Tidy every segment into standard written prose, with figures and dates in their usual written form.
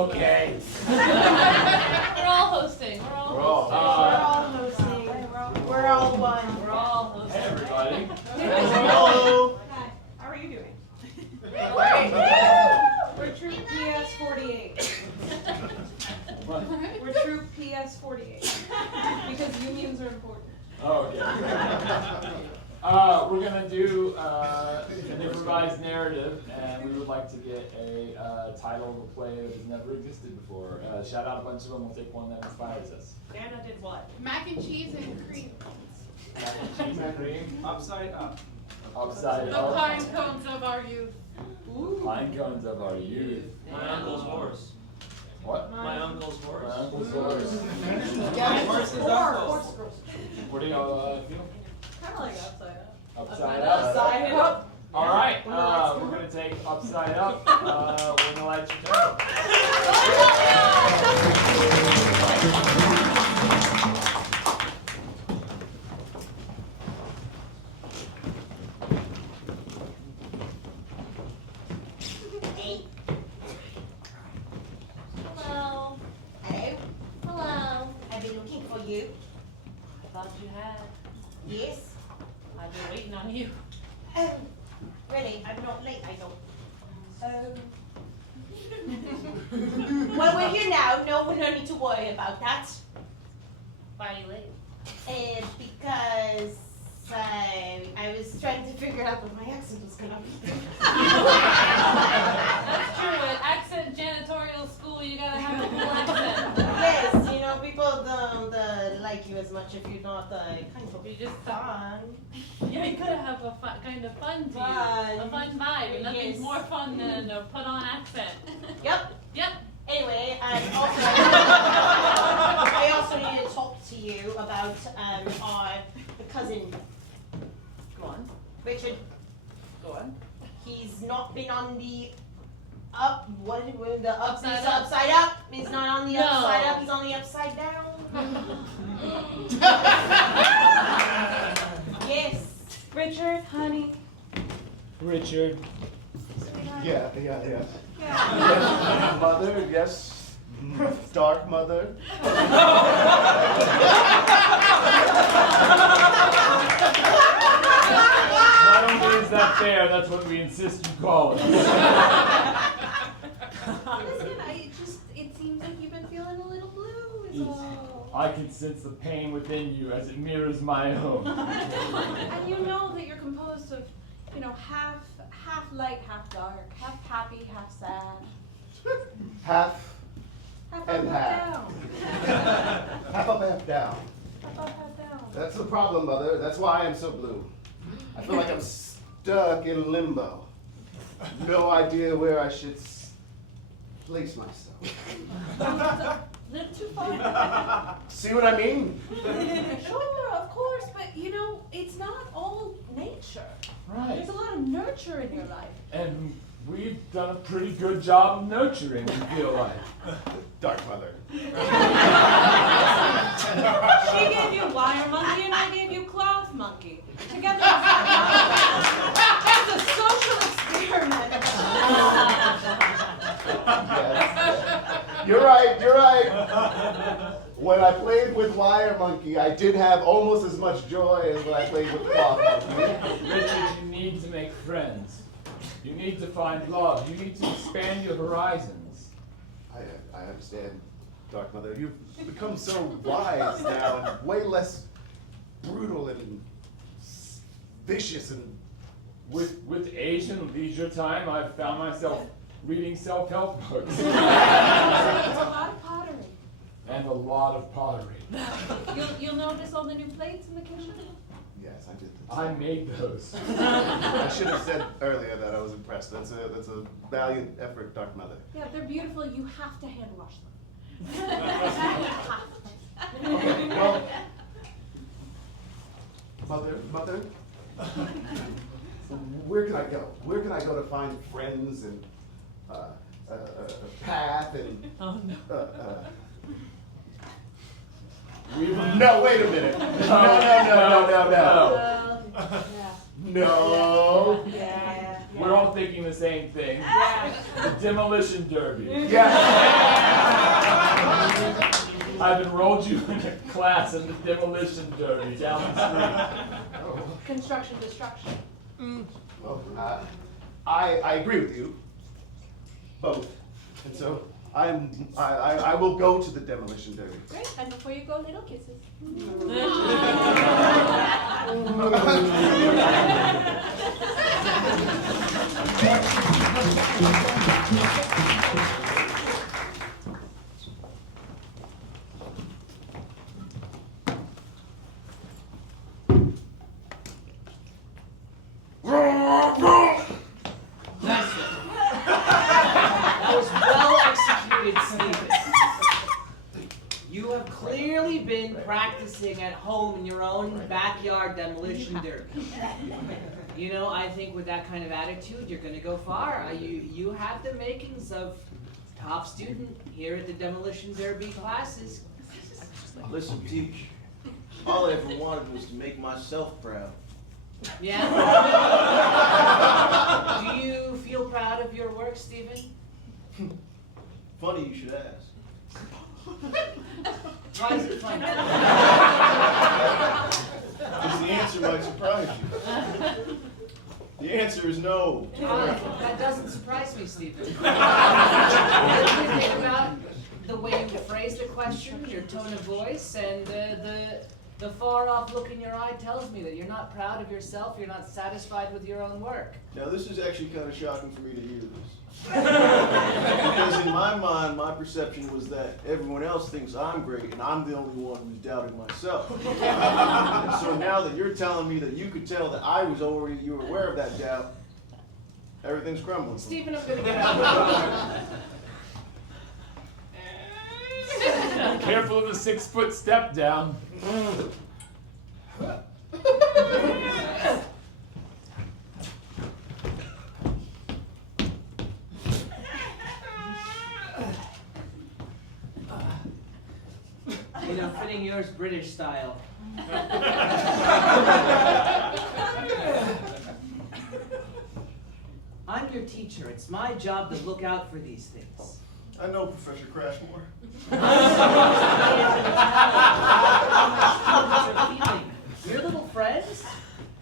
Okay. We're all hosting. We're all hosting. We're all one. We're all hosting. Hey, everybody. Hello. Hi. How are you doing? We're Troop PS48. What? We're Troop PS48. Because unions are important. Oh, okay. We're gonna do an improvised narrative, and we would like to get a title of a play that has never existed before. Shout out a bunch of them. We'll take one that inspires us. Anna did what? Mac and cheese and cream. Mac and cheese and cream. Upside up. Upside The up. pine cones of our youth. Pine cones of our youth. My uncle's horse. What? My uncle's horse. My uncle's horse. Horse is uncle. What do y'all feel? Kind of like upside up. Upside up. Upside up. All right. We're gonna take upside up. We're gonna let you go. Hello. Hello. Hello. I've been looking for you. I thought you had. Yes. I've been waiting on you. Oh, really? I'm not late, I don't. Well, we're here now. No, we don't need to worry about that. Why are you late? Because I was trying to figure out what my accent was gonna be. That's true. At accent janitorial school, you gotta have a cool accent. Yes, you know, people don't like you as much if you're not kind of You just fun. Yeah, you gotta have a kind of fun to you. Fun. A fun vibe. And nothing's Yes. more fun than a put on accent. Yep. Yep. Anyway, I also need to talk to you about our cousin Go on. Richard. Go on. He's not been on the the Upside up. upside up. He's not on the No. upside up. He's on the upside down. Yes, Richard, honey. Richard. Yeah. Yes, mother, yes. Dark mother. Not only is that fair, that's what we insist you call it. Listen, it seems like you've been feeling a little blue is all. I can sense the pain within you as it mirrors my own. And you know that you're composed of, half light, half dark, half happy, half sad. Half Half And up, half. down. half up, half down. Half up, half down. That's the problem, mother. That's why I'm so blue. I feel like I'm stuck in limbo. No idea where I should place myself. Little too far. See what I mean? Sure, of course, but it's not all nature. Right. There's a lot of nurture in your life. And we've done a pretty good job of nurturing, we feel like. Dark mother. She gave you wire monkey and I gave you cloth monkey. Together it's a social experiment. Yes. You're right. When I played with Wire Monkey, I did have almost as much joy as when I played with Cloth Monkey. Richard, you need to make friends. You need to find love. You need to expand your horizons. I understand, Dark Mother. You've become so wise now and way less brutal and vicious and With age and leisure time, I've found myself reading self-help books. It's a lot of pottery. And a lot of pottery. You'll notice all the new plates in the kitchen. yes, I did. I made those. I should have said earlier that I was impressed. That's a valiant effort, Dark Mother. Yeah, they're beautiful. You have to hand wash them. Okay, well, Mother, where can I go? Where can I go to find friends and a path and? Oh no. No, wait a minute. No. Yeah. No. Yeah. No. Yeah. We're all all thinking the same thing. Yeah. The demolition derby. Yes. I've enrolled you in a class in the demolition derby down the street. Construction destruction. Well, I agree with you. Both. And so I will go to the demolition derby. Great. And before you go, little kisses. That was well executed, Stephen. You have clearly been practicing at home in your own backyard demolition derby. You know, I think with that kind of attitude, you're going to go far. You have the makings of top student here at the demolition derby classes. Listen, teach. All I ever wanted was to make myself proud. Yeah? Do you feel proud of your work, Stephen? Funny you should ask. Why is it funny? Because the answer might surprise you. The answer is no. That doesn't surprise me, Stephen. Think about the way you phrase the question, your tone of voice, and the far-off look in your eye tells me that you're not proud of yourself, you're not satisfied with your own work. Now this is actually kind of shocking for me to hear this. Because in my mind, my perception was that everyone else thinks I'm great and I'm the only one who's doubting myself. And so now that you're telling me that you could tell that you were aware of that doubt, everything's crumbling. Stephen, I'm gonna get out. Careful of the 6-foot step down. You know, fitting yours British style. I'm your teacher. It's my job to look out for these things. I know, Professor Crashmore. Your little friends,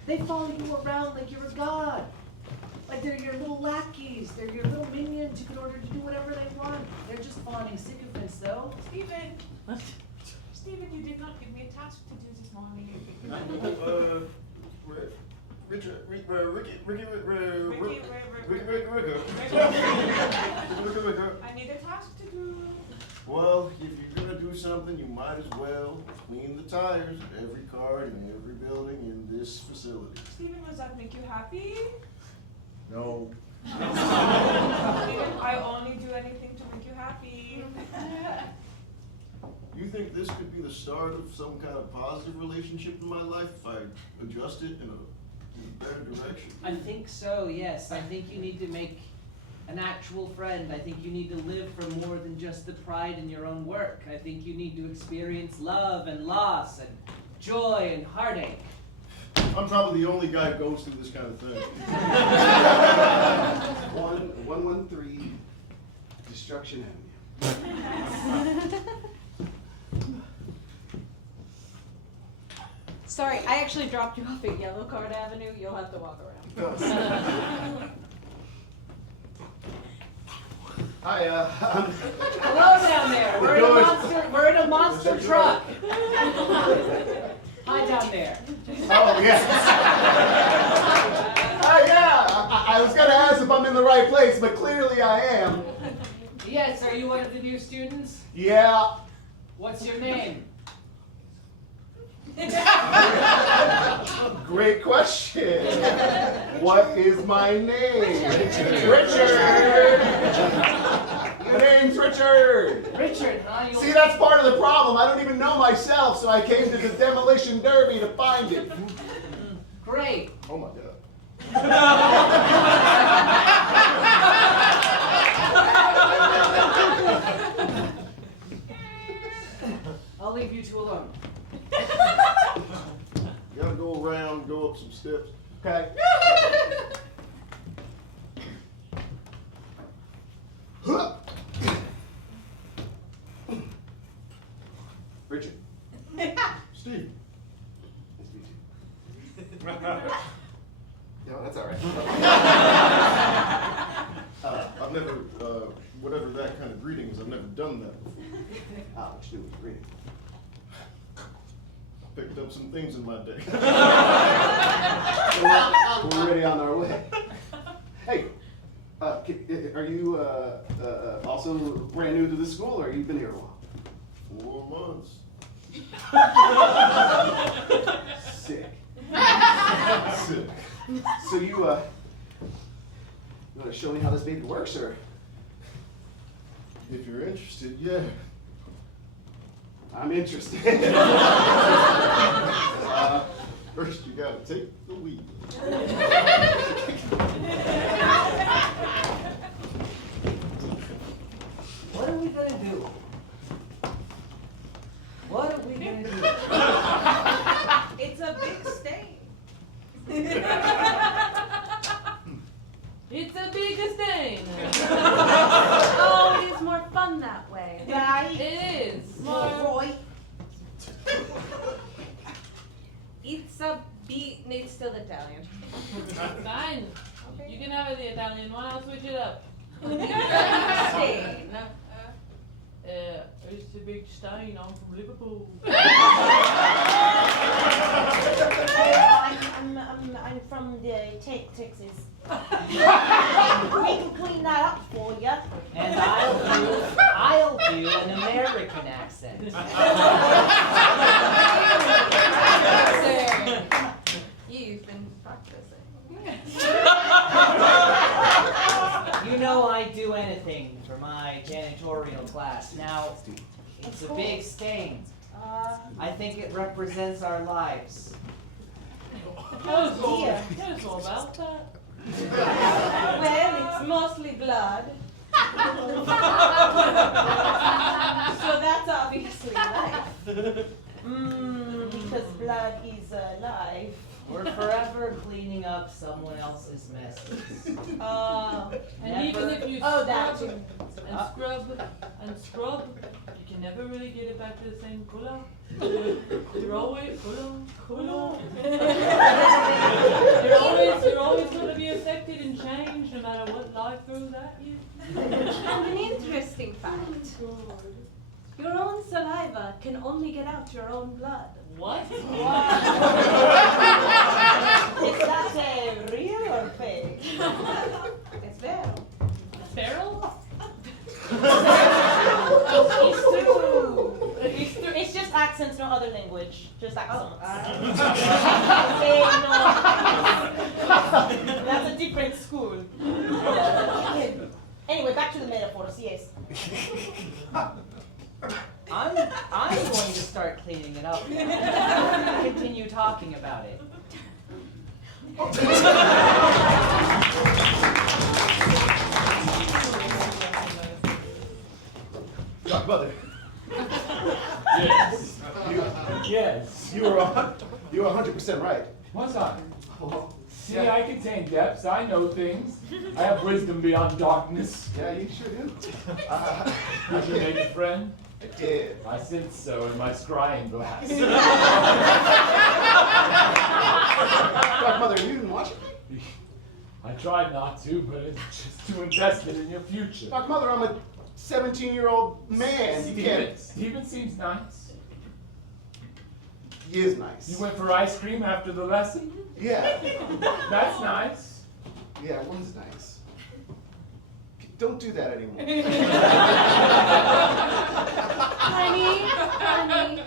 they follow you around like you're a god. Like they're your little lackeys, they're your little minions you can order to do whatever they want. They're just fawning sycophants, though. Stephen, you did not give me a task to do this morning. I need a task to do. Well, if you're gonna do something, you might as well clean the tires of every car in every building in this facility. Stephen, does that make you happy? No. Stephen, I only do anything to make you happy. You think this could be the start of some kind of positive relationship in my life if I adjust it in a better direction? I think so, yes. I think you need to make an actual friend. I think you need to live for more than just the pride in your own work. I think you need to experience love and loss and joy and heartache. I'm probably the only guy who goes through this kind of thing. 113 Destruction Avenue. Sorry, I actually dropped you off at Yellow Card Avenue. You'll have to walk around. Hi, Hello down there. We're in a monster truck. Hi down there. Oh, yes. Yeah, I was gonna ask if I'm in the right place, but clearly I am. Yes, are you one of the new students? Yeah. What's your name? Great question. What is my name? Richard. The name's Richard. Richard, huh? See, that's part of the problem. I don't even know myself, so I came to the demolition derby to find it. Great. Oh my God. I'll leave you two alone. You gotta go around, go up some steps. Okay. No, that's all right. I've never, whatever that kind of greeting is, I've never done that before. What you do with the greeting? Picked up some things in my day. We're already on our way. Hey, are you also brand new to this school, or you've been here a while? 4 months. Sick. Sick. So you want to show me how this baby works, or? If you're interested, yeah. I'm interested. First you gotta take the wheel. What are we gonna do? What are we gonna do? It's a big stain. It's a big stain. Oh, it is more fun that way. Right? It is. Roy. It's a beat. It's still Italian. Fine. You can have it the Italian one. I'll switch it up. Stain. It's a big stain. I'm from Liverpool. I'm from Texas. We can clean that up for you. And I'll do an American accent. You've been practicing. You know I do anything for my janitorial class. Now, it's a big stain. I think it represents our lives. Oh dear. Tell us all about that. Well, it's mostly blood. So that's obviously life. Because blood is life. We're forever cleaning up someone else's messes. And even if you Oh, scrub that and scrub, you can never really get it back to the same color. You're always color. You're always going to be affected and changed no matter what life throws at you. And an interesting fact. Your own saliva can only get out your own blood. What? Is that real or fake? It's real. Feral? It's true. It's just accents, no other language. Just accents. Okay, no. That's a different school. Anyway, back to the metaphors, yes. I'm going to start cleaning it up now. Continue talking about it. Mother, Yes. Yes. you were 100% right. What's up? Oh, See, yeah. I contain depths. I know things. I have wisdom beyond darkness. Yeah, you sure do. Did you make a friend? I did. I said so in my scrying glass. Mother, you didn't watch it? I tried not to, but it's just too invested in your future. Mother, I'm a 17-year-old man. You can't. Steven seems nice. He is nice. You went for ice cream after the lesson? Yeah. That's nice. Yeah, one's nice. Don't do that anymore. Honey,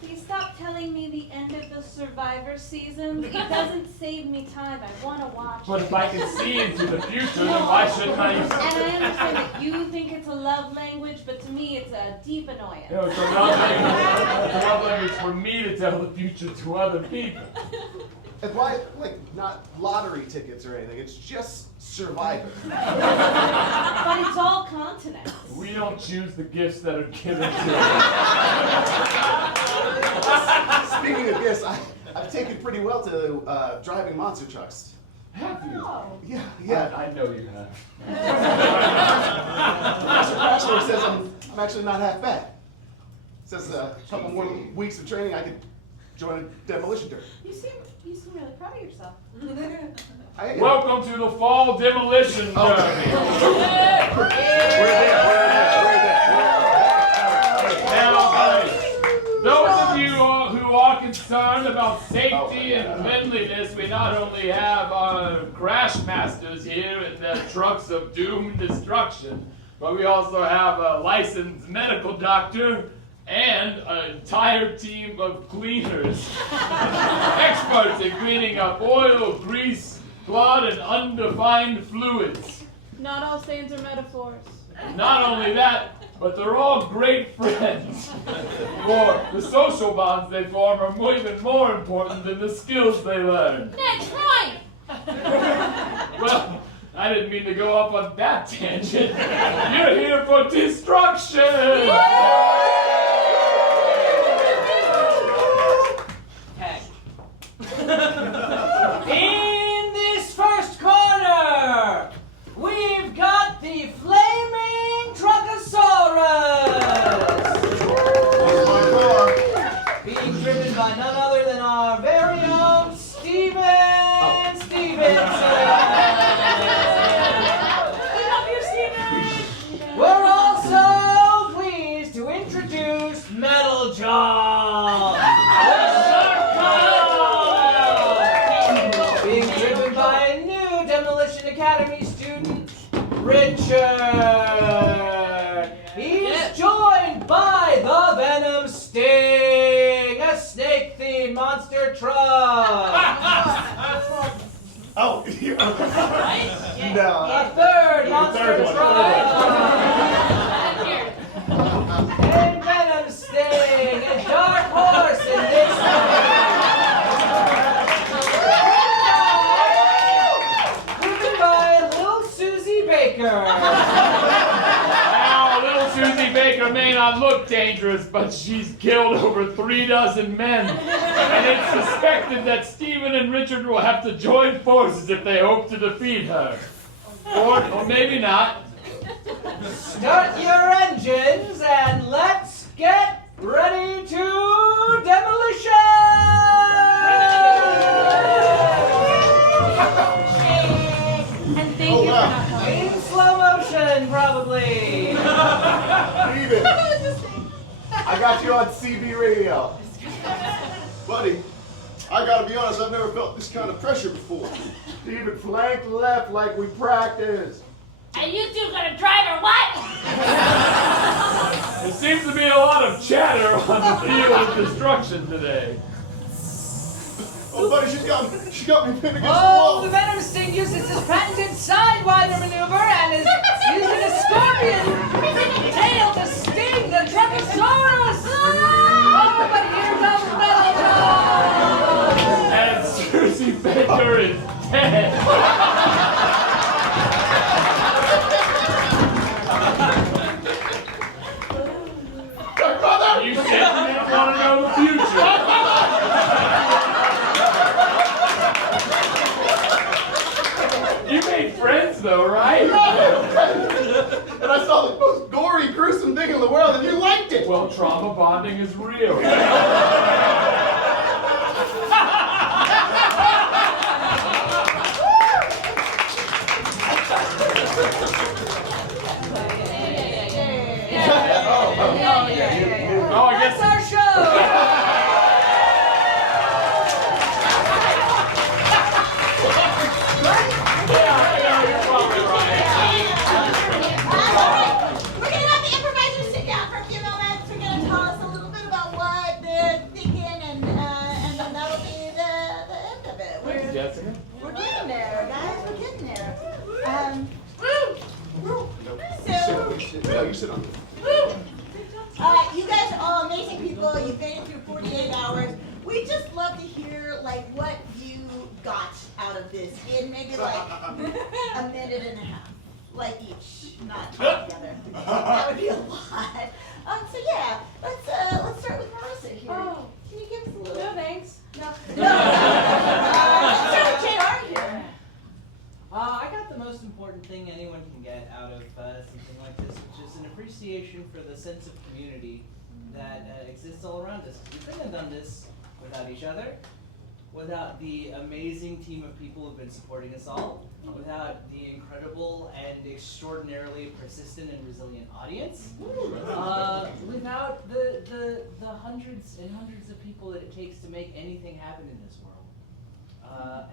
please stop telling me the end of the Survivor season. It doesn't save me time. I want to watch But it. if I can see into the future, then why shouldn't I use And I understand that you think it's a love language, but to me it's a deep annoyance. You know, it's a love language. It's a love language for me to tell the future to other people. And why, like, not lottery tickets or anything? It's just Survivor. But it's all continents. We don't choose the gifts that are given to us. Speaking of gifts, I've taken pretty well to driving monster trucks. Have you? Yeah. I know you have. Master Bachelor says I'm actually not half bad. Says a couple more weeks of training, I could join Demolition Derby. You seem really proud of yourself. I am. Welcome to the Fall Demolition Oh. Derby. We're there. Now, those of you who are concerned about safety and cleanliness, we not only have our crash masters here in their trucks of doom and destruction, but we also have a licensed medical doctor and an entire team of cleaners. Experts in cleaning up oil, grease, blood, and undefined fluids. Not all stains are metaphors. Not only that, but they're all great friends. For the social bonds they form are even more important than the skills they learn. Next, right! Well, I didn't mean to go off on that tangent. You're here for destruction! In this first corner, we've got the Flaming Truckosaurus! Being driven by none other than our very own Steven Stevenson! We're also pleased to introduce Metal Jaw! Being driven by a new Demolition Academy student, Richard. He's joined by the Venom Sting, a snake-themed monster truck. Oh, no. A third monster truck. And Venom Sting, a dark horse in this driven by little Susie Baker. Now, little Susie Baker may not look dangerous, but she's killed over 36 men. And it's suspected that Stephen and Richard will have to join forces if they hope to defeat her. Or maybe not. Start your engines and let's get ready to demolition! And thank you for not telling In slow motion, probably. Steven, I got you on CB radio. Buddy, I gotta be honest, I've never felt this kind of pressure before. Steven, flank left like we practiced. And you two gonna drive or what? There seems to be a lot of chatter on the field of destruction today. Oh, buddy, she got me pinned against the Oh, wall. the Venom Sting uses his patented sidewinder maneuver and is using a scorpion tail to sting the Truckosaurus! Oh, but here comes Metal Jaw! And Susie Baker is dead. You said you didn't want to know the future. You made friends though, right? And I saw the most gory, gruesome thing in the world, and you liked it. Well, trauma bonding is real. Oh, I guess That's our show! yeah, you're probably right. We're gonna let the improvisers sit down for a few moments. We're gonna tell us a little bit about what they're thinking, and then that'll be the end of it. Thanks, Jessica. We're getting there, guys. We're getting there. No, you sit on it. You guys are all amazing people. You've made it through 48 hours. We'd just love to hear like what you got out of this in maybe like a minute and a half, like each, not all together. That would be a lot. So yeah, let's start with Marissa here. Oh. Can you give us a little? No, thanks. No. Let's start with JR here. I got the most important thing anyone can get out of something like this, which is an appreciation for the sense of community that exists all around us. We couldn't have done this without each other, without the amazing team of people who've been supporting us all, without the incredible and extraordinarily persistent and resilient audience, without the hundreds and hundreds of people that it takes to make anything happen in this world.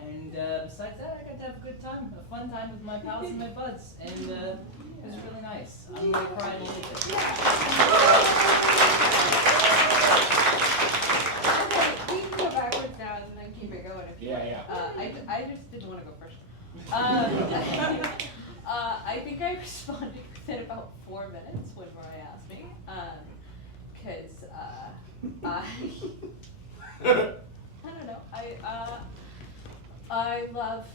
And besides that, I got to have a good time, a fun time with my pals and my buds, and it was really nice. I'm gonna cry in a little bit. Okay, we can go backwards now and then keep it going. If you want. Yeah. I just didn't want to go first. I think I responded within about 4 minutes when Mariah asked me, because I don't know. I love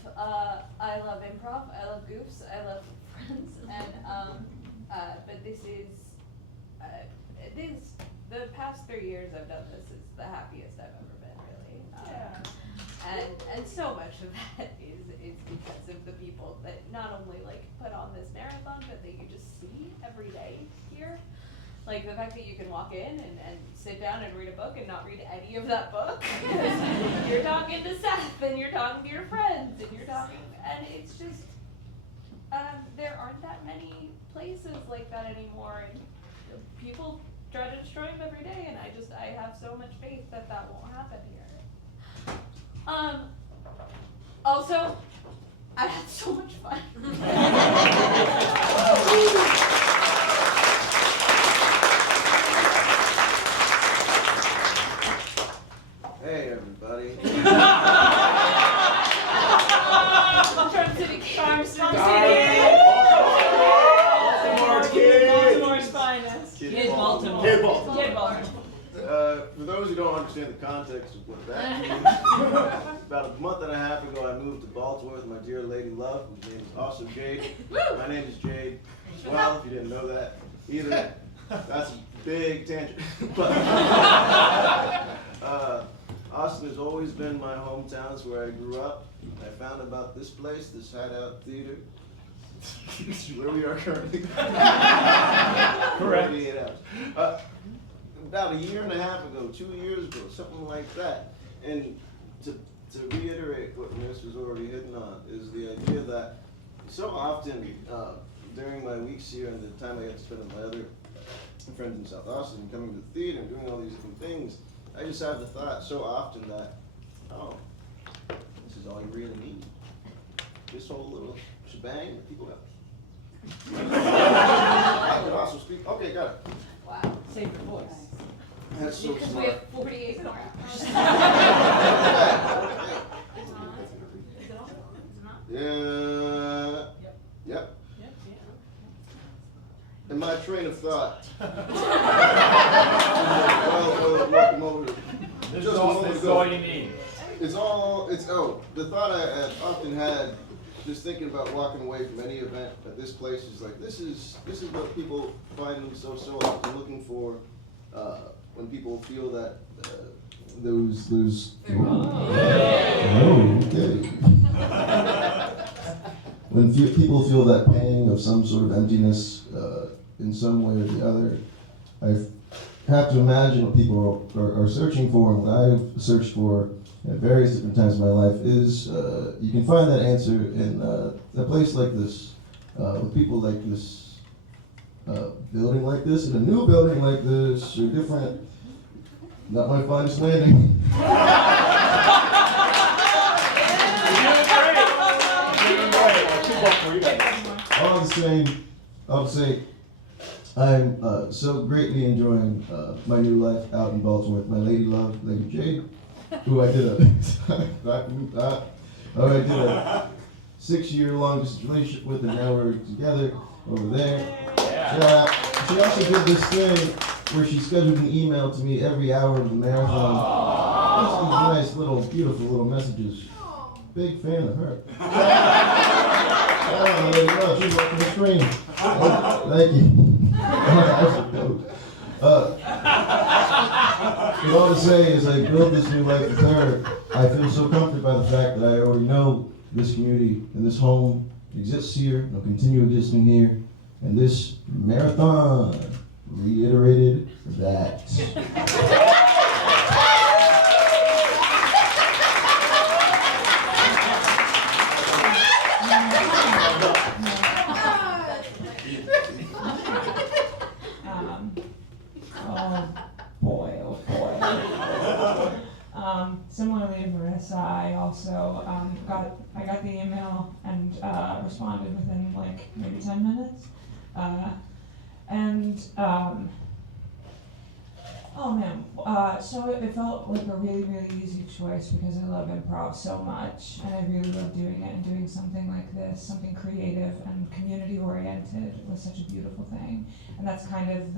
improv. I love goofs. I love friends, and but this the past 3 years I've done this is the happiest I've ever been, really. And so much of that is because of the people that not only like put on this marathon, but that you just see every day here. Like the fact that you can walk in and sit down and read a book and not read any of that book. You're talking to Seth and you're talking to your friends and you're talking, and it's just, there aren't that many places like that anymore, and people try to destroy them every day, and I have so much faith that that won't happen here. Also, I had so much fun. Hey, everybody. Charm City Kings. Baltimore's finest. Kid Baltimore. Kid Baltimore. Kid Baltimore. For those who don't understand the context of what that means, about a month and a half ago, I moved to Baltimore with my dear lady love, whose name is also Jade. My name is Jade. Well, if you didn't know that either, that's a big tangent. But Austin has always been my hometown. It's where I grew up. I found about this place, this Hideout Theater, where we are currently. Correct. 48 hours. About a year and a half ago, 2 years ago, something like that. And to reiterate what Miss was already hitting on is the idea that so often during my weeks here and the time I get to spend with my other friends in South Austin, coming to the theater and doing all these different things, I just have the thought so often that, oh, this is all you really need. This whole little shebang that people have. I could also speak. Okay, got it. Wow. Save your voice. That's so Because we smart. have 48 more hours. Yeah. Yep. And my train of thought. Welcome over. This Just is a all, moment this is ago. all you need. The thought I had often had, just thinking about walking away from any event at this place is like, this is what people find themselves so often looking for, when people feel that, those, when people feel that pang of some sort of emptiness, in some way or the other, I have to imagine what people are searching for, and what I've searched for at various different times in my life is, you can find that answer in a place like this, with people like this, building like this, in a new building like this, or different, not my finest landing. All the same, I'll say, I'm so greatly enjoying my new life out in Baltimore with my lady love, Lady Jade, who I did a 6-year-long distance relationship with, and now we're together over there. Yeah. She also did this thing where she scheduled an email to me every hour of the marathon. Just these nice little, beautiful little messages. Big fan of her. Oh, there you go. She's up on the screen. Thank you. All to say is I built this new life with her. I feel so comforted by the fact that I already know this community and this home exists here and will continue existing here. And this marathon reiterated that. SI also I got the email and responded within like maybe 10 minutes. Oh man, so it felt like a really, really easy choice because I love improv so much, and I really love doing it, and doing something like this, something creative and community oriented was such a beautiful thing. And that's kind of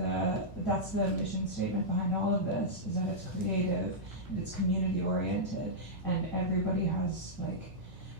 that's the mission statement behind all of this, is that it's creative and it's community oriented, and everybody has like,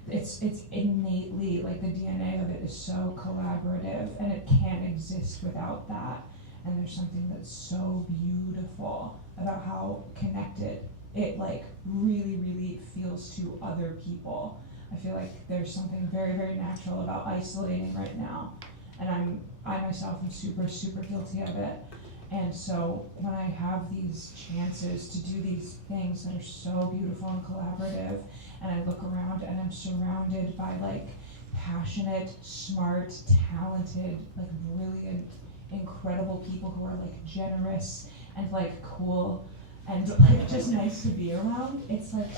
it's innately, like the DNA of it is so collaborative, and it can't exist without that. And there's something that's so beautiful about how connected it like really, really feels to other people. I feel like there's something very, very natural about isolating right now. And I myself am super, super guilty of it. And so when I have these chances to do these things that are so beautiful and collaborative, and I look around and I'm surrounded by like passionate, smart, talented, like brilliant, incredible people who are like generous and like cool and like just nice to be around. It's like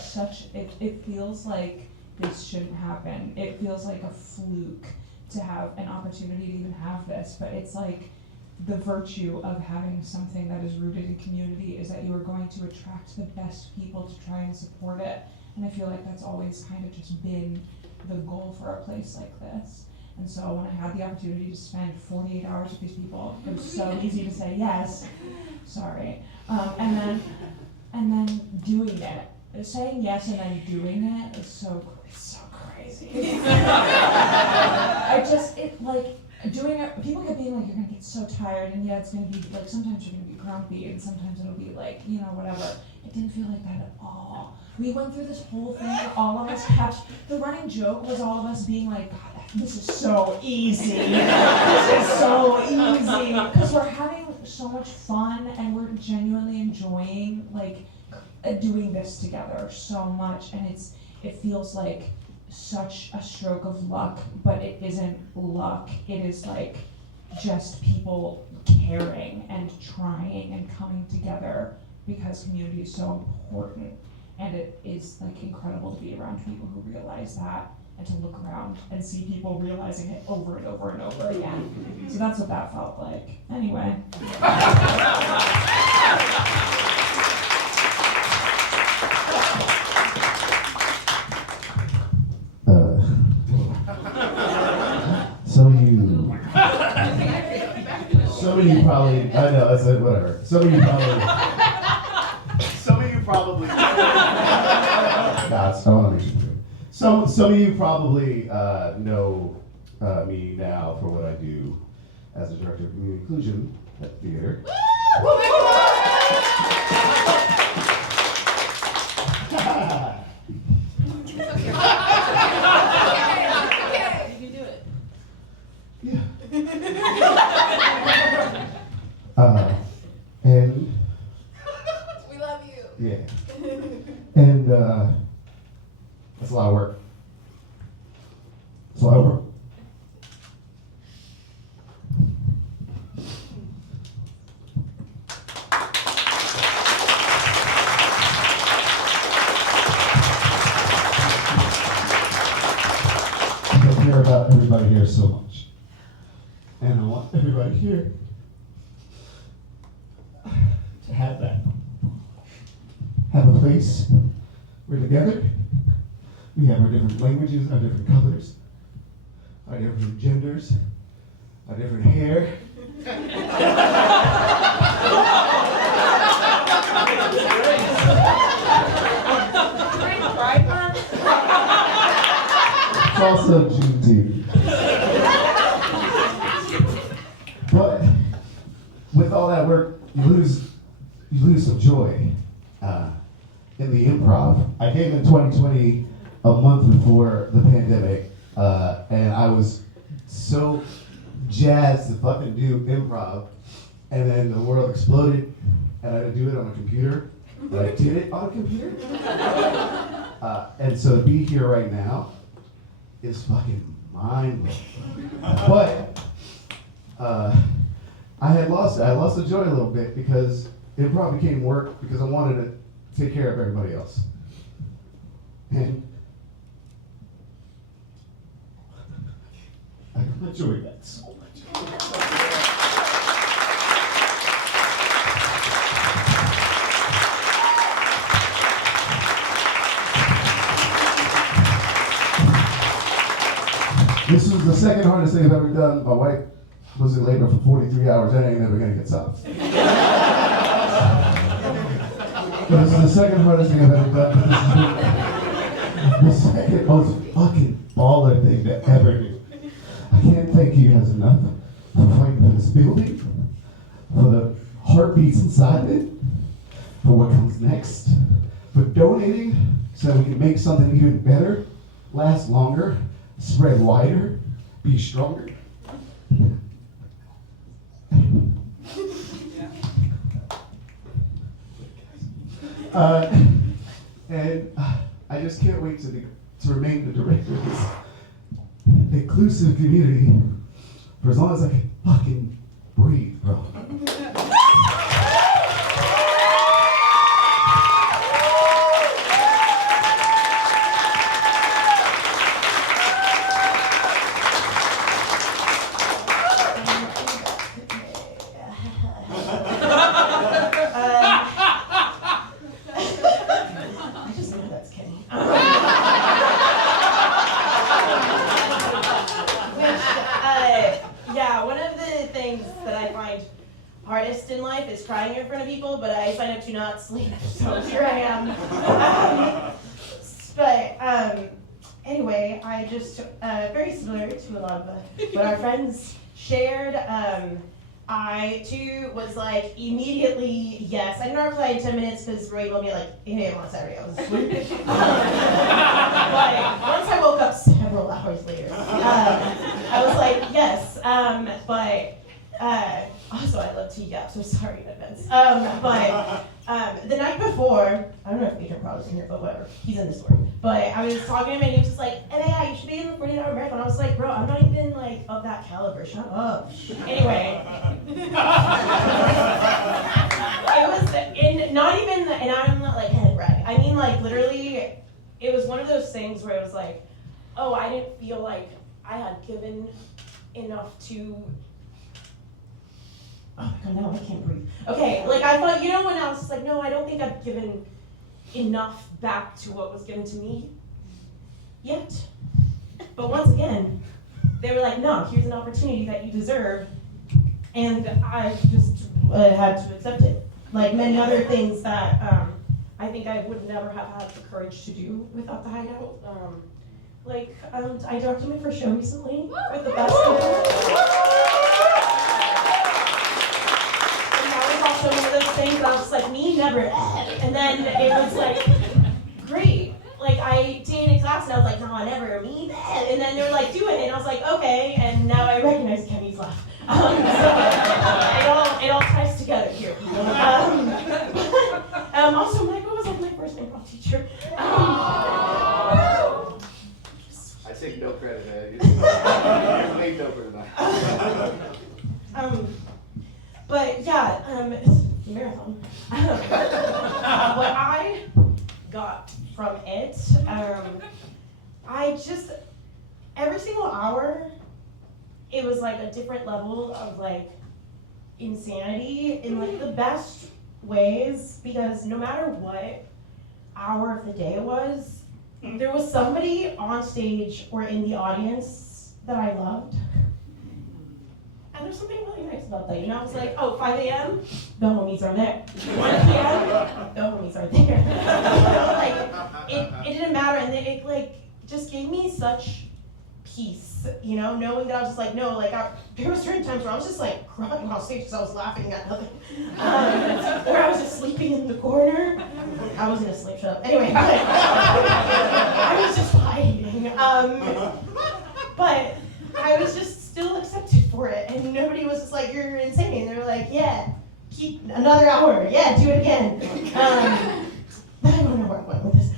it feels like this shouldn't happen. It feels like a fluke to have an opportunity to even have this, but it's like the virtue of having something that is rooted in community is that you are going to attract the best people to try and support it. And I feel like that's always kind of just been the goal for a place like this. And so when I had the opportunity to spend 48 hours with these people, it was so easy to say yes. Sorry. And then doing it. Saying yes and then doing it is so crazy. Doing it, people kept being like, you're gonna get so tired, and yeah, it's gonna be like, sometimes you're gonna be grumpy, and sometimes it'll be like, whatever. It didn't feel like that at all. We went through this whole thing, all of us kept, the running joke was all of us being like, God, this is so easy. This is so easy. Because we're having so much fun, and we're genuinely enjoying like doing this together so much, and it feels like such a stroke of luck, but it isn't luck. It is like just people caring and trying and coming together because community is so important. And it is like incredible to be around people who realize that, and to look around and see people realizing it over and over and over again. So that's what that felt like. Anyway. Some of you probably, I know, I said whatever. Some of you probably, God, I want to make sure. Some of you probably know me now for what I do as a director of community inclusion at theater. You can do it. Yeah. And We love you. yeah. And that's a lot of work. It's a lot of work. I care about everybody here so much. And I want everybody here to have that. Have a place. We're together. We have our different languages, our different colors, our different genders, our different hair. It's also Juneteenth. But with all that work, you lose some joy in the improv. I came in 2020, a month before the pandemic, and I was so jazzed to fucking do improv, and then the world exploded, and I had to do it on a computer, but I did it on a computer. And so to be here right now is fucking mind-blowing. But I lost the joy a little bit because improv became work because I wanted to take care of everybody else. And I enjoyed that so much. This was the second hardest thing I've ever done. My wife was in labor for 43 hours. That ain't never gonna get tough. But this is the second hardest thing I've ever done. But this is the second most fucking baller thing to ever do. I can't thank you guys enough for fighting for this building, for the heartbeats inside of it, for what comes next, for donating so that we can make something even better, last longer, spread wider, be stronger. And I just can't wait to remain the director of this inclusive community for as long as I can fucking breathe, bro. I just know that's Kenny. Yeah, one of the things that I find hardest in life is crying in front of people, but I sign up to not sleep, so here I am. Anyway, I just, very similar to a lot of what our friends shared, I too was like immediately yes. I did not reply in 10 minutes because Roy told me like 8 a.m. on Saturday. I was asleep. But once I woke up several hours later, I was like yes. Also I love tea. So sorry in advance. The night before, I don't know if Improv is in here, but whatever. He's in the story. But I was talking to him and he was just like, yeah, you should be in the 48-hour marathon. I was like, bro, I'm not even like of that caliber. Shut up. Anyway. It was not even, and I'm not like head brag. I mean like literally, it was one of those things where it was like, oh, I didn't feel like I had given enough to. Oh my god, now I can't breathe. Okay, like I thought, when I was just like, no, I don't think I've given enough back to what was given to me yet. But once again, they were like, no, here's an opportunity that you deserve. And I just had to accept it. Like many other things that I think I would never have had the courage to do without the Hideout. I directed my first show recently with the best people. Also one of those things that I was just like, me never. And then it was like, great. Like I did a class and I was like, no, never, me. And then they were like, do it. And I was like, okay. And now I recognize Kenny's laugh. So it all ties together here. Also, Michael was like my first improv teacher. I take no credit, you're way doper than I. But yeah, it's a marathon. What I got from it, every single hour, it was like a different level of like insanity in like the best ways, because no matter what hour of the day it was, there was somebody on stage or in the audience that I loved. And there's something really nice about that. I was like, 5 a.m., the homies are there. 1 p.m., the homies are there. It didn't matter, and it like just gave me such peace, knowing that I was just like, no, like there were certain times where I was just like crying on stage because I was laughing at nothing. Or I was just sleeping in the corner. I wasn't asleep, shut up. Anyway, I was just hiding. But I was just still accepted for it, and nobody was just like, you're insane. They were like, yeah, keep another hour, yeah, do it again. I don't know where I'm going with this.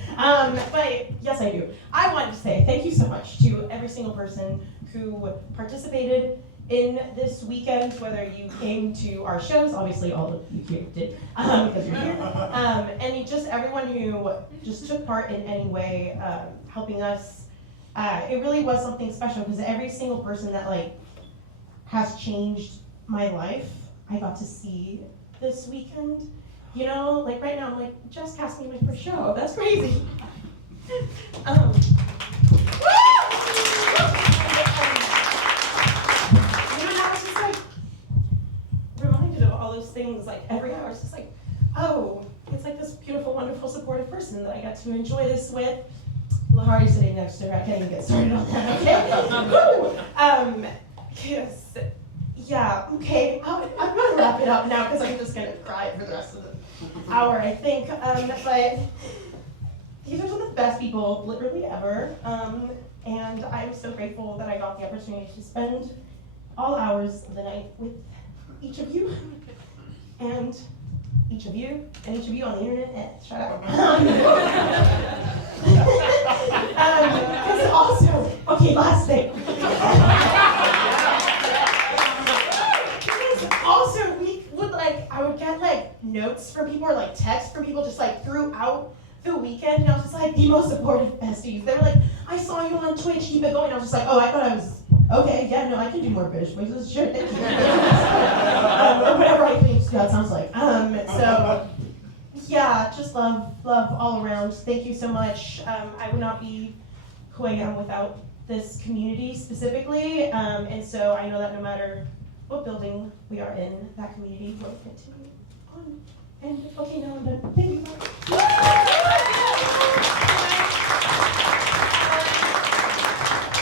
But yes, I do. I wanted to say thank you so much to every single person who participated in this weekend, whether you came to our shows, obviously all of you here did, because you're here, and just everyone who just took part in any way, helping us. It really was something special because every single person that like has changed my life, I got to see this weekend. You know, like right now, I'm like, just cast me in my first show. That's crazy. I was just like reminded of all those things. Like every hour, it's just like, oh, it's like this beautiful, wonderful, supportive person that I got to enjoy this with. Lahari sitting next to her. I can't even get started on that. Okay. Yeah. Okay. I'm gonna wrap it up now because I'm just gonna cry for the rest of the hour, I think. But these are some of the best people, literally ever. And I'm so grateful that I got the opportunity to spend all hours of the night with each of you, and each of you, and each of you on the internet. Shut up. Because also, okay, last thing. Because also, we would I would get notes from people or texts from people just throughout the weekend, and I was just the most supportive besties. They were like, I saw you on Twitch, keep it going. I was just like, oh, I thought I was, okay, yeah, no, I can do more British voices, sure, thank you. Or whatever I think that sounds like. So, yeah, just love all around. Thank you so much. I would not be who I am without this community specifically, and so I know that no matter what building we are in, that community will continue on. And okay, now I'm done. Thank you.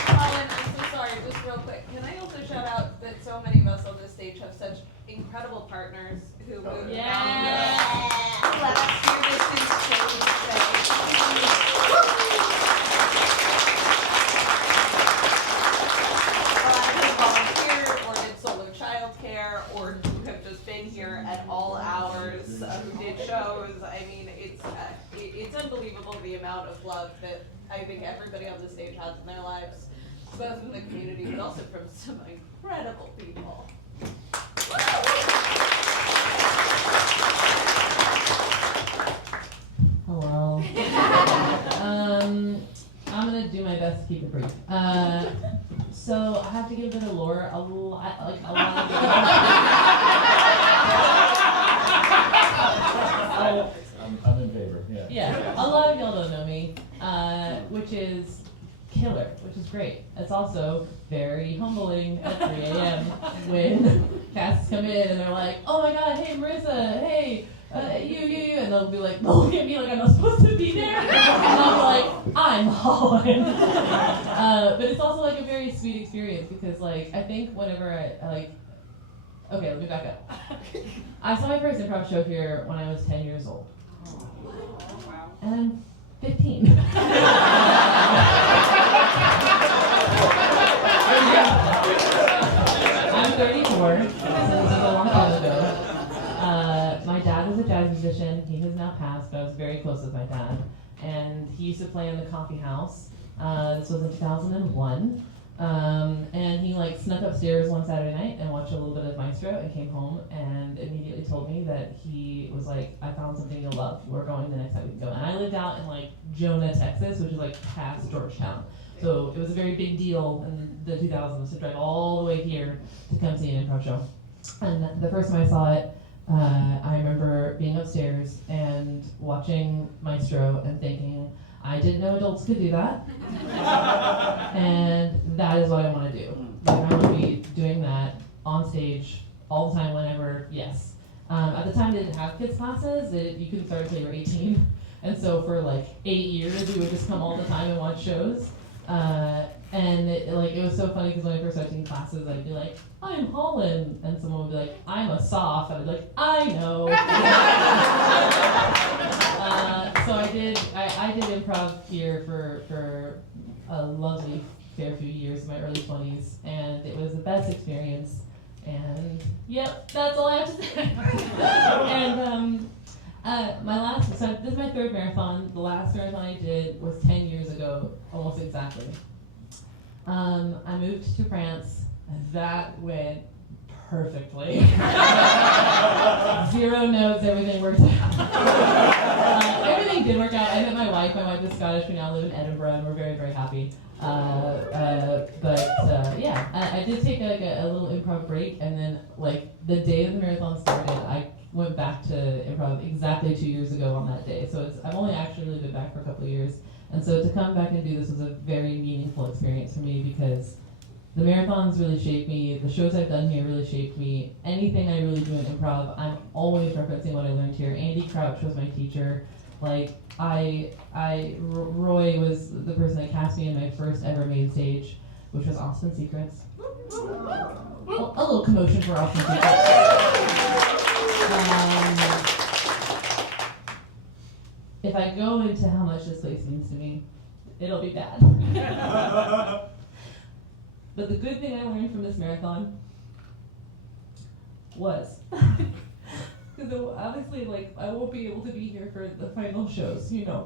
I'm so sorry, just real quick. Can I also shout out that so many of us on this stage have such incredible partners who moved down here last year to see shows who volunteered or did solo childcare or who have just been here at all hours, who did shows. I mean, it's unbelievable the amount of love that I think everybody on the stage has in their lives, both from the community but also from some incredible people. Hello. I'm gonna do my best to keep it brief. So I have to give a bit of lore, a lot of I'm in favor, yeah. Yeah, a lot of y'all don't know me, which is killer, which is great. It's also very humbling at 3 a.m. when casts come in and they're like, oh my god, hey Marissa, hey, you, and they'll look at me like I'm not supposed to be there, and I'm like, I'm Holland. But it's also a very sweet experience because I think whenever okay, let me back up. I saw my first improv show here when I was 10 years old. And I'm 15. I'm 34, so this is a long time ago. My dad was a jazz musician. He has now passed, but I was very close with my dad. And he used to play in the coffee house. This was in 2001. And he snuck upstairs one Saturday night and watched a little bit of Maestro and came home and immediately told me that he was like, I found something you'll love. We're going the next time we can go. And I lived out in Jonah, Texas, which is past Georgetown. So it was a very big deal in the 2000s to drive all the way here to come see an improv show. And the first time I saw it, I remember being upstairs and watching Maestro and thinking, I didn't know adults could do that. And that is what I want to do. I want to be doing that on stage all the time, whenever, yes. At the time, they didn't have kids classes. You couldn't start until you were 18. And so for 8 years, we would just come all the time and watch shows. And it was so funny because when I first started taking classes, I'd be like, I'm Holland. And someone would be like, I'm a soph. And I'd be like, I know. So I did improv here for a lovely fair few years in my early 20s. And it was the best experience. And yep, that's all I have to say. And so this is my third marathon. The last marathon I did was 10 years ago, almost exactly. I moved to France That went perfectly. 0 notes, everything worked out. Everything did work out. I met my wife. My wife is Scottish. We now live in Edinburgh, and we're very, very happy. Yeah, I did take like a little improv break, and then like the day that the marathon started, I went back to improv exactly 2 years ago on that day. So I've only actually really been back for a couple of years, and so to come back and do this was a very meaningful experience for me because the marathons really shaped me. The shows I've done here really shaped me. Anything I really do in improv, I'm always referencing what I learned here. Andy Crouch was my teacher. Like Roy was the person that cast me in my first ever main stage, which was Austin Secrets. A little commotion for Austin Secrets. If I go into how much this place means to me, it'll be bad. But the good thing I learned from this marathon was, because obviously, like, I won't be able to be here for the final shows, you know.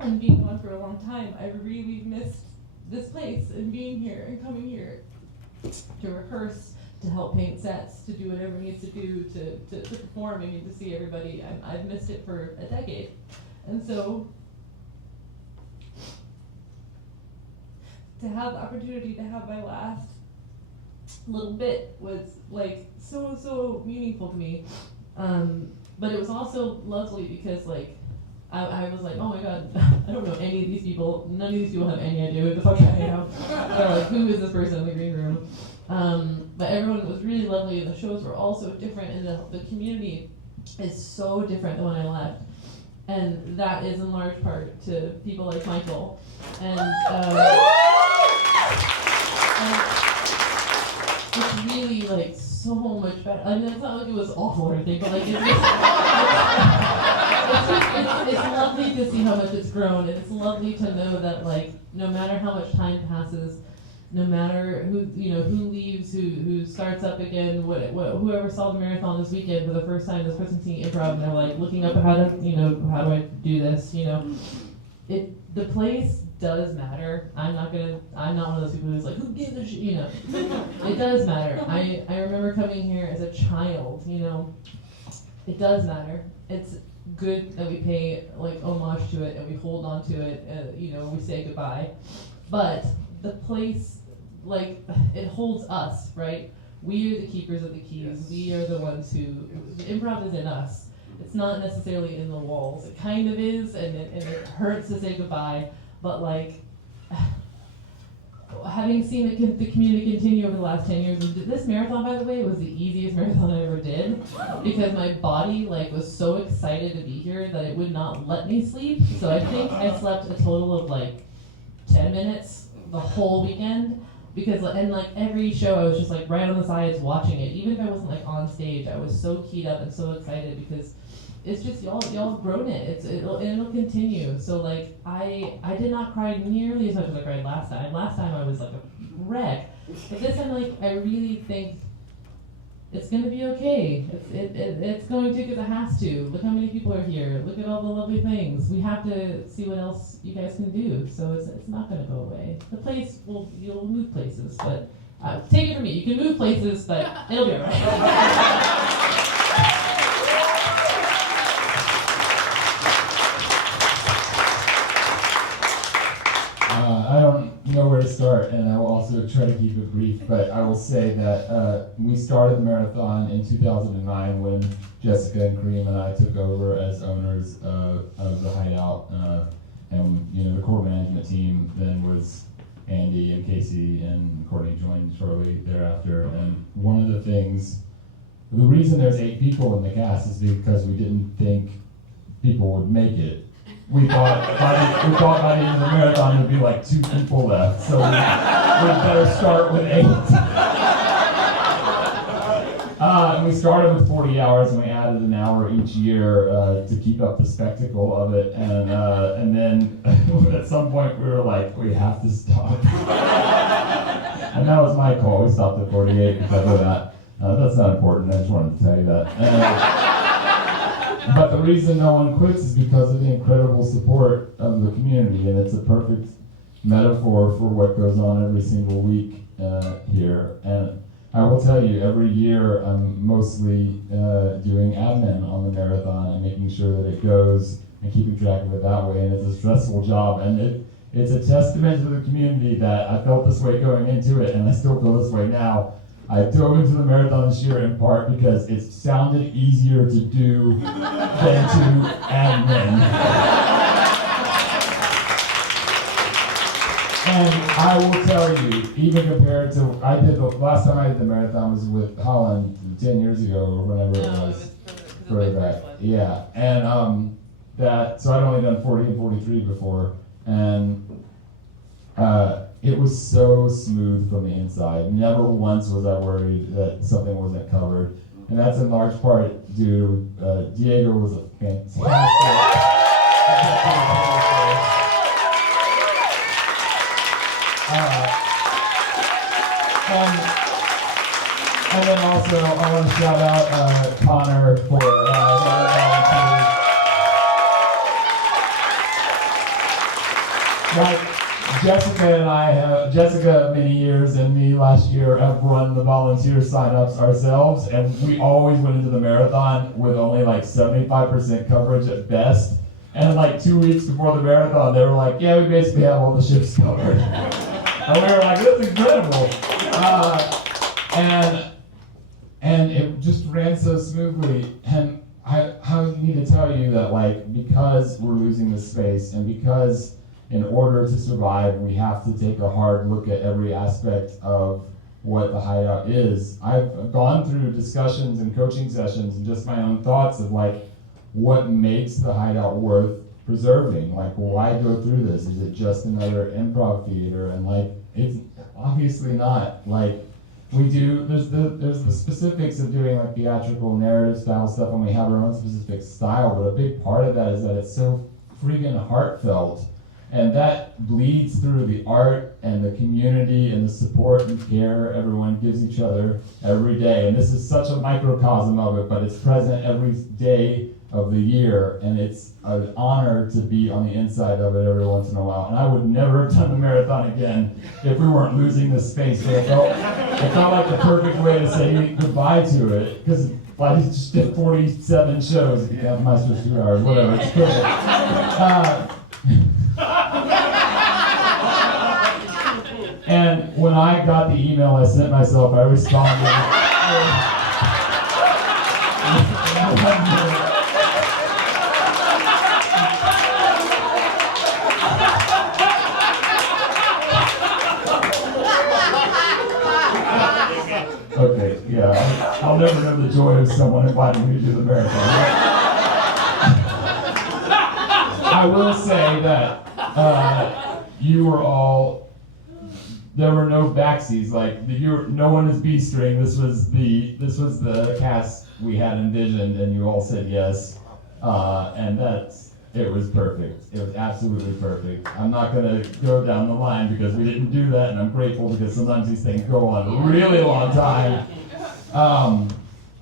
And being gone for a long time, I really missed this place and being here and coming here to rehearse, to help paint sets, to do whatever needs to do, to perform. I mean, to see everybody. I've missed it for a decade. And so, to have the opportunity to have my last little bit was like so meaningful to me. But it was also lovely because like I was like, oh my god, I don't know any of these people. None of these people have any idea who the fuck I am. They're like, who is this person in the green room? But everyone was really lovely, and the shows were all so different, and the community is so different than when I left. And that is in large part to people like Michael. And it's really like so much better. I mean, it's not like it was awful or anything, but like it's lovely to see how much it's grown, and it's lovely to know that like no matter how much time passes, no matter who leaves, who starts up again, whoever saw the marathon this weekend for the first time, this person seeing improv, and they're like looking up at how do I do this, the place does matter. I'm not one of those people who's like, who gives a shit, It does matter. I remember coming here as a child, it does matter. It's good that we pay like homage to it and we hold on to it, we say goodbye. But the place, like, it holds us, right? We are the keepers of the keys. Yes. We are the ones who, the improv is in us. It's not necessarily in the walls. It kind of is, and it hurts to say goodbye, but like, having seen the community continue over the last 10 years, this marathon, by the way, was the easiest marathon I ever did, because my body like was so excited to be here that it would not let me sleep. So I think I slept a total of like 10 minutes the whole weekend, because like every show I was just like right on the sides watching it. Even if I wasn't like on stage, I was so keyed up and so excited because it's just y'all have grown it. It'll continue. So like I did not cry nearly as much as I cried last time. Last time I was like a wreck, but this time like I really think it's gonna be okay. It's going to because it has to. Look how many people are here. Look at all the lovely things. We have to see what else you guys can do. So it's not gonna go away. The place you'll move places, but take it from me. You can move places, but it'll be alright. I don't know where to start, and I will also try to keep it brief, but I will say that we started the marathon in 2009 when Jessica and Kareem and I took over as owners of the Hideout, and the core management team then was Andy and Casey, and Courtney joined shortly thereafter. And one of the reason there's 8 people in the cast is because we didn't think people would make it. We thought by the end of the marathon there'd be like 2 people left, so we'd better start with 8. And we started with 40 hours, and we added an hour each year to keep up the spectacle of it. And then at some point we were like, we have to stop. And that was my call. We stopped at 48 because of that. That's not important. I just wanted to tell you that. But the reason no one quits is because of the incredible support of the community, and it's a perfect metaphor for what goes on every single week here. And I will tell you, every year I'm mostly doing admin on the marathon and making sure that it goes and keeping track of it that way. And it's a stressful job, and it's a testament to the community that I felt this way going into it, and I still feel this way now. I dove into the marathon this year in part because it sounded easier to do than to admin. And I will tell you, even compared to, the last time I did the marathon was with Holland 10 years ago or whenever it was. Further back. Yeah, and so I'd only done 40 and 43 before, and it was so smooth from the inside. Never once was I worried that something wasn't covered, and that's in large part due to Diego was a fantastic. And then also I want to shout out Connor for another volunteer. Like Jessica and I Jessica many years and me last year have run the volunteer signups ourselves, and we always went into the marathon with only like 75% coverage at best. And like 2 weeks before the marathon, they were like, yeah, we basically have all the shifts covered. And we were like, that's incredible. And it just ran so smoothly. And I need to tell you that, like, because we're losing this space, and because in order to survive, we have to take a hard look at every aspect of what the Hideout is. I've gone through discussions and coaching sessions and just my own thoughts of, like, what makes the Hideout worth preserving. Like, why go through this? Is it just another improv theater? And, like, it's obviously not. Like, we do, there's the specifics of doing like theatrical narrative style stuff, and we have our own specific style, but a big part of that is that it's so freaking heartfelt, and that bleeds through the art and the community and the support and care everyone gives each other every day. And this is such a microcosm of it, but it's present every day of the year, and it's an honor to be on the inside of it every once in a while. And I would never have done the marathon again if we weren't losing this space. So it felt like the perfect way to say goodbye to it, because I just did 47 shows, if you have my 2 hours, whatever, it's perfect. And when I got the email I sent myself, I responded. Okay, yeah, I'll never know the joy of someone inviting me to do the marathon. I will say that you were all, there were no backseas, like no one is B-string. This was the cast we had envisioned, and you all said yes, and it was perfect. It was absolutely perfect. I'm not gonna go down the line because we didn't do that, and I'm grateful because sometimes these things go on a really long time.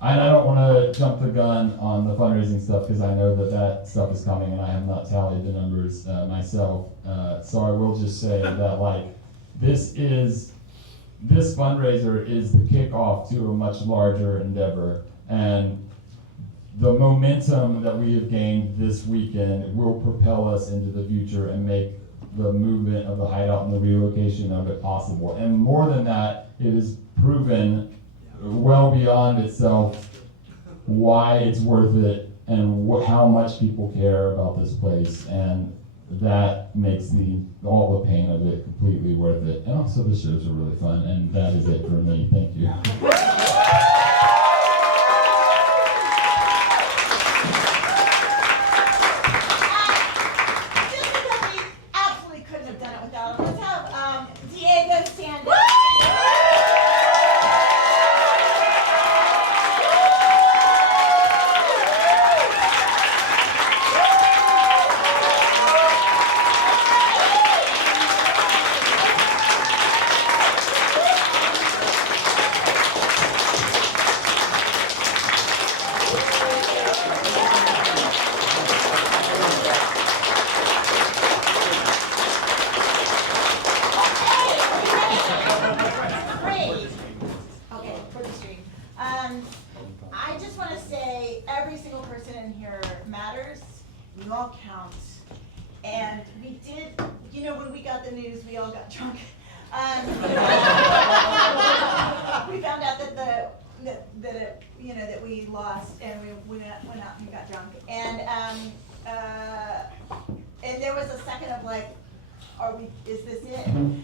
And I don't want to jump the gun on the fundraising stuff because I know that stuff is coming, and I have not tallied the numbers myself. So I will just say that, like, this fundraiser is the kickoff to a much larger endeavor, and the momentum that we have gained this weekend will propel us into the future and make the movement of the Hideout and the relocation of it possible. And more than that, it has proven well beyond itself why it's worth it and how much people care about this place, and that makes all the pain of it completely worth it. And also the shows are really fun, and that is it for me. Thank you. all count. And we did, you know, when we got the news, we all got drunk. We found out that we lost, and we went out and got drunk. And there was a second of like, is this it? And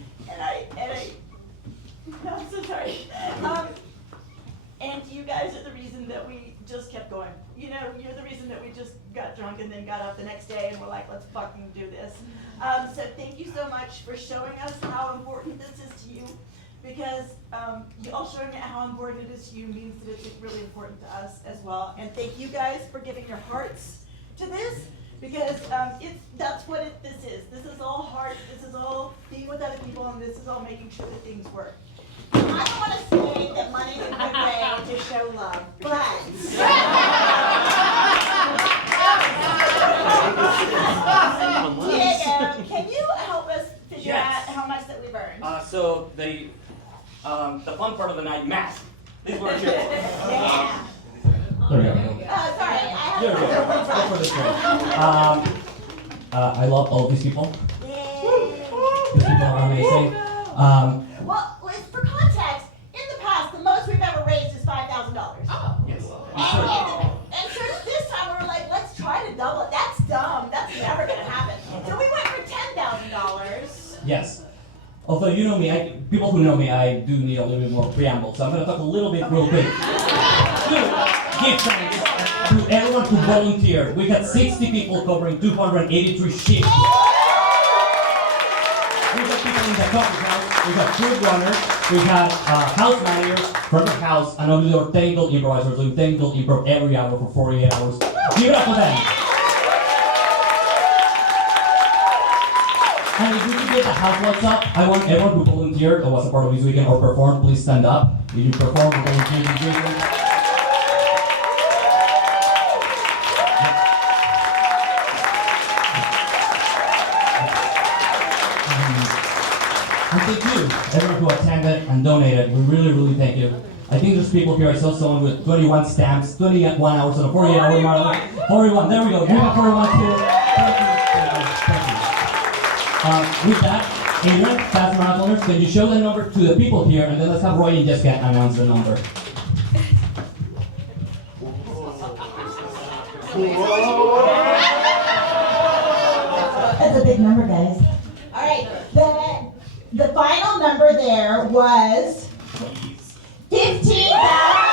I'm so sorry. And you guys are the reason that we just kept going. You know, you're the reason that we just got drunk and then got up the next day and we're like, let's fucking do this. So thank you so much for showing us how important this is to you, because y'all showing how important it is to you means that it's really important to us as well. And thank you guys for giving your hearts to this, because that's what this is. This is all heart, this is all being with other people, and this is all making sure that things work. I don't want to say that money is a good way to show love, but Diego, can you help us figure out how much that we've earned? So the fun part of the night, math. These were here. Yeah. There we go. Sorry, I There we go. have Go for this one. I love all of these people. These people are amazing. Well, for context, in the past, the most we've ever raised is $5,000. Oh, yes. And sort of this time, we were like, let's try to double it. That's dumb. That's never going to happen. So we went for $10,000. Yes. Although you know me, people who know me, I do need a little bit more preamble. So I'm going to talk a little bit real quick. Give thanks to everyone who volunteered. We had 60 people covering 283 shifts. We got people in the coffee house, we got food runners, we had house managers from the house, and obviously our technical improvisers doing technical improv every hour for 48 hours. Give it up for them. And if we could get the house lights up, I want everyone who volunteered or was a part of this weekend or performed, please stand up. If you performed or volunteered this weekend. And thank you, everyone who attended and donated. We really, really thank you. I think there's people here. I saw someone with 21 stamps, 21 hours on a 48-hour marathon. 41, there we go. You have 41 too. Thank you. With that, Adrian, fast marathoners, can you show the number to the people here, and then let's have Roy and Jessica announce the number. That's a big number, guys. All right, the final number there was 15,000.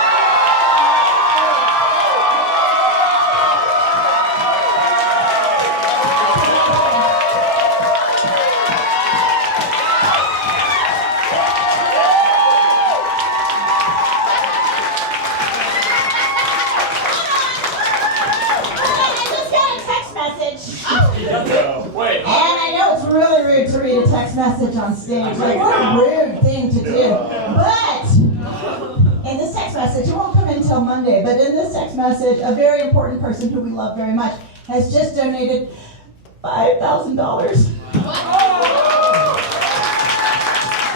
Wait. And I know it's really rude to read a text message on stage. Like, what a rude thing to do. But in this text message, it won't come in until Monday, but in this text message, a very important person who we love very much has just donated $5,000. So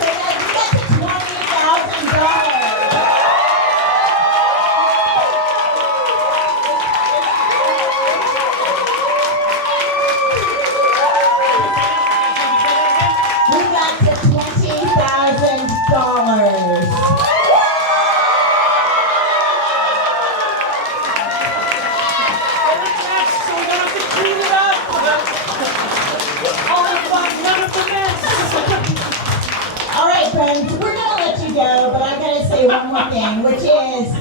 guys, we got to $20,000. Friends, we're gonna let you go, but I gotta say one more thing, which is,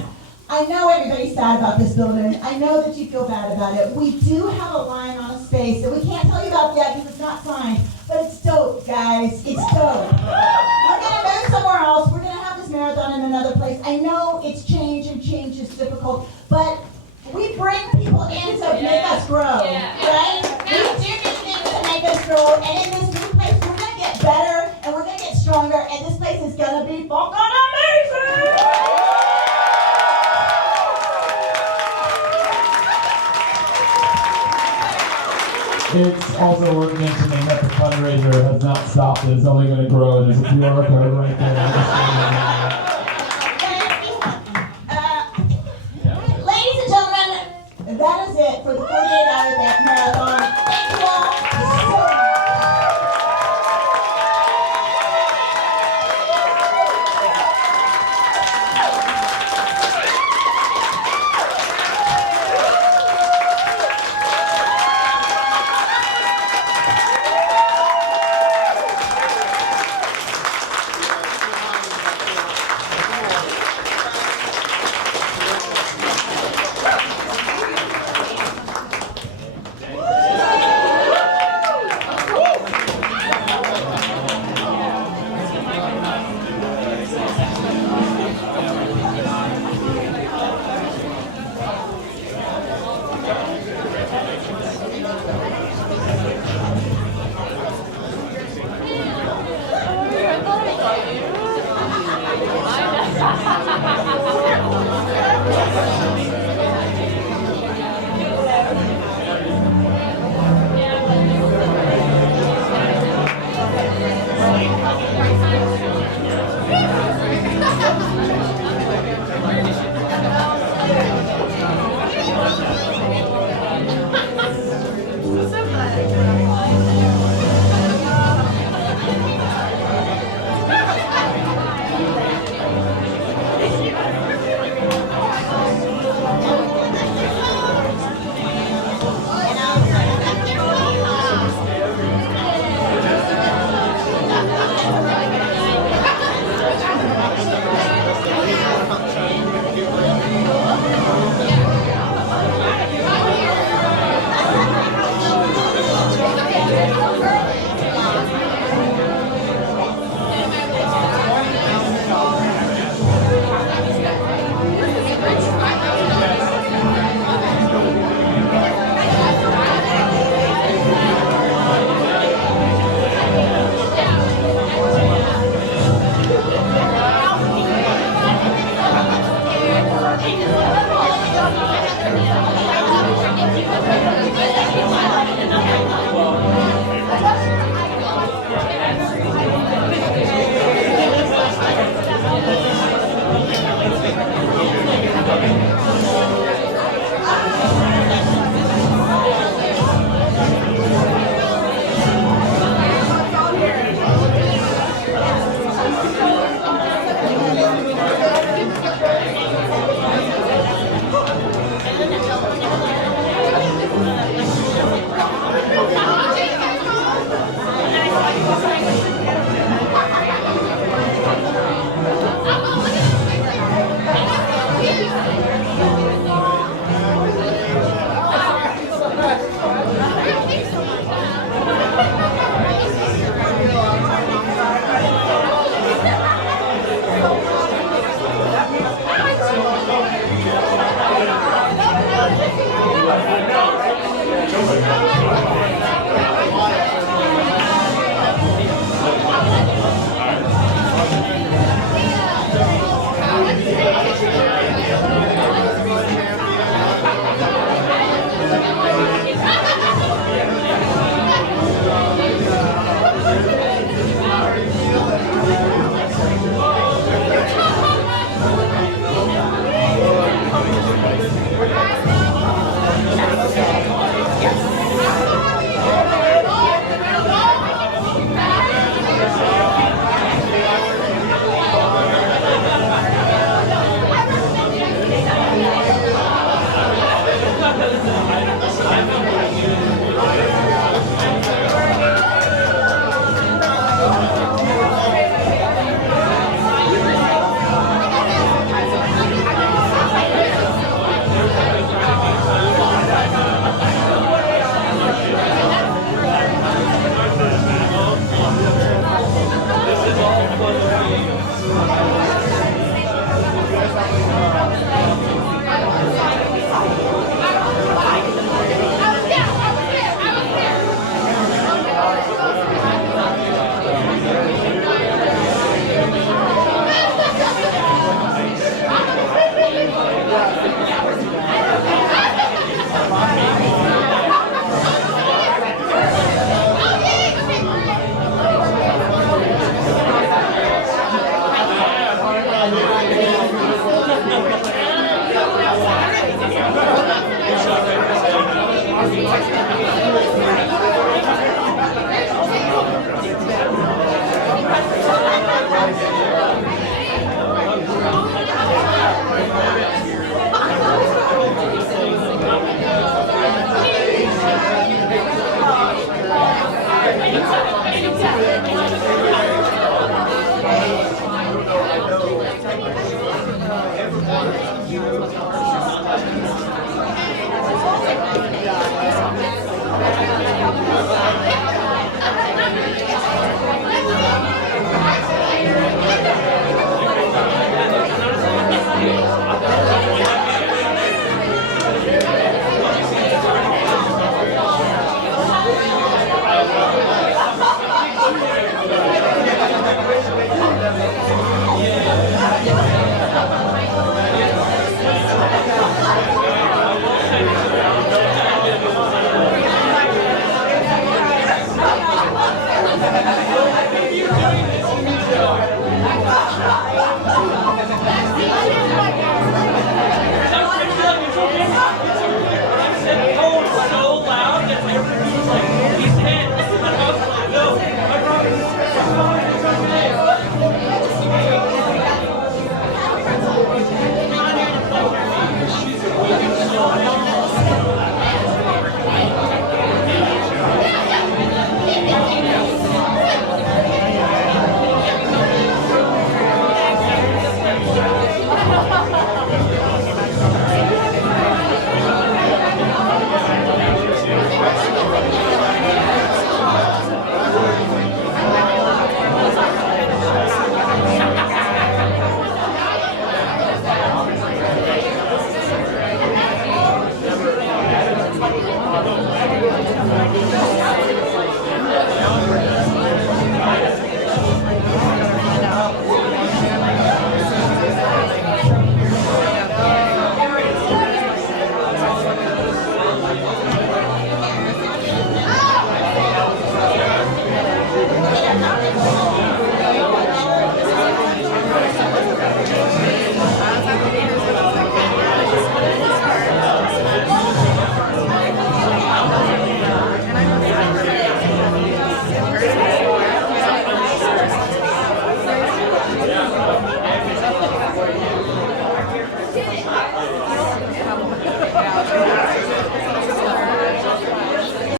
I know everybody's sad about this building. I know that you feel bad about it. We do have a line on a space that we can't tell you about yet because it's not signed, but it's dope, guys. It's dope. We're gonna move somewhere else. We're gonna have this marathon in another place. I know it's change and change is difficult, but we bring people in to make us grow, right? We do these things to make us grow, and in this new place, we're gonna get better, and we're gonna get stronger, and this place is gonna be fucking amazing! It's also worth mentioning that the fundraiser has not stopped. It's only going to grow. There's a QR code right there. Ladies and gentlemen, that is it for the 48-hour marathon. Cheers.